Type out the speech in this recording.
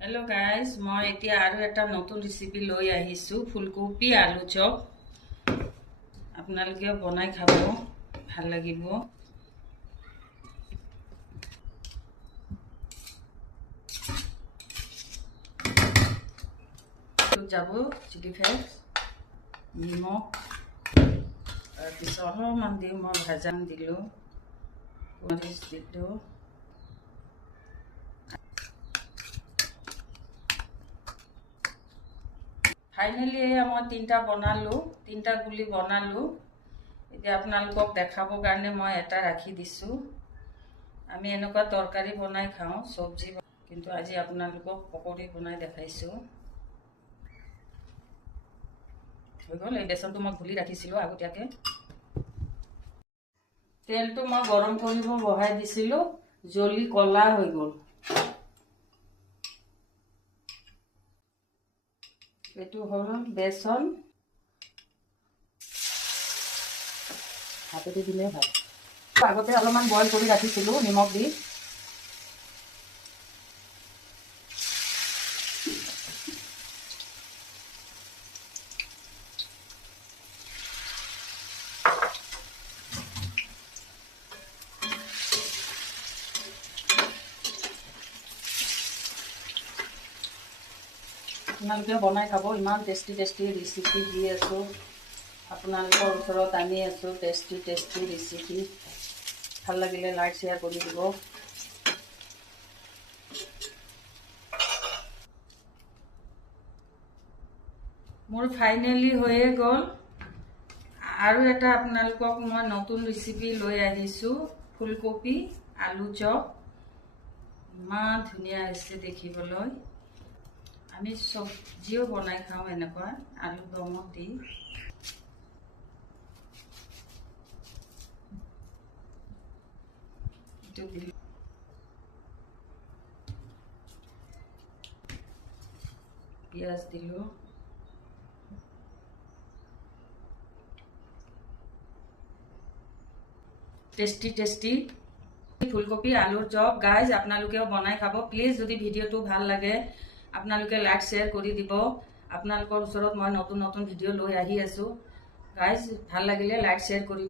hello guys मैं এতিয়া আৰু এটা নতুন ৰেচিপি লৈ আহিছো ফুলকপি আলু চপ আপোনালোকে বনাই খাব ভাল লাগিব তো যাব চিলি ফ্লেক্স নিমখ আৰু পিছত অলপমান দি মই ভাজান দিলো মৰিচ দিলো फाइनली मैं तीनटा बनालो तीनटा गुली बनालो इतना आपनालोকক देखाबो कारणे मैं एटा राखी दिसु आमी एनका तरकारी बनाई खाओ सब्जी किन्तु आज आपनालोকক पकौड़ी बनाई देखाइसु হৈ গল এই বেসনটো মই গুলি ৰাখিছিলো আগতিয়াকে তেলটো মই গৰম কৰিব বহাই দিছিলো জলি কলা হৈ গল এটু হল বেসন হাতে দিলে ভাল আগতে অলপমান বইল কৰি ৰাখিছিলো নিমখ দি আপোনালোকে বনাই খাব ইমান টেস্টি টেস্টি ৰেচিপি দি আছো আপোনালোকৰ ওচৰত আনি আছো টেস্টি টেস্টি ৰেচিপি ভাল লাগিলে লাইক শেয়াৰ কৰি দিব মোৰ ফাইনালি হৈয়ে গল আৰু এটা আপোনালোকক মই নতুন ৰেচিপি লৈ আহিছো ফুলকপি আলু চপ ইমান ধুনীয়া হৈছে দেখিবলৈ আমি সবজিও বনাই খাও এনেকুৱা আলু দমত দি পিঁয়াজ দিলো টেস্টি টেস্টি ফুলকপি আলুৰ চপ গাইজ আপোনালোকেও বনাই খাব প্লিজ যদি ভিডিওটো ভাল লাগে আপোনালোকে লাইক শেয়াৰ কৰি দিব আপোনালোকৰ ওচৰত মই নতুন নতুন ভিডিও লৈ আহি আছো গাইজ ভাল লাগিলে লাইক শেয়াৰ কৰি